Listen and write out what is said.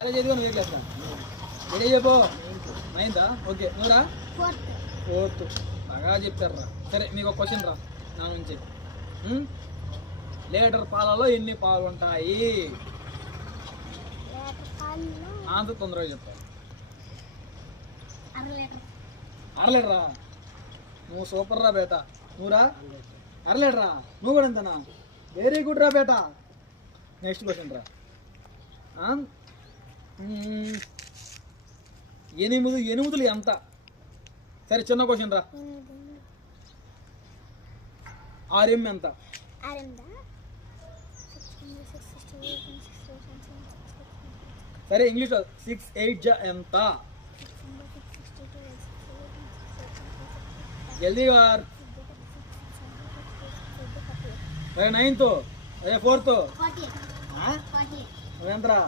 అదే చదివాను ఏ class ready చెప్పు నైన్తా ఓకే నువ్వురా ఫోర్త్ బాగా చెప్తారా సరే మీకు ఒక క్వశ్చన్ రా నా నుంచి లీటర్ పాలలో ఎన్ని పాలు ఉంటాయి ఆన్సర్ తొందరగా చెప్తావు 1/2 లీటరా నువ్వు సూపర్ రా బేటా నువ్వురా 1/2 లీటరా నువ్వు కూడా ఎంతనా వెరీ గుడ్ రా బేటా నెక్స్ట్ క్వశ్చన్ రా ఎనిమిదిలు ఎంత సరే చిన్న క్వశ్చన్ రా ఆర్ఎం ఎంత సరే ఇంగ్లీష్ 6 8 ఎంత జల్దీ వార్ సరే 9th అదే 4th నువ్వెంతరా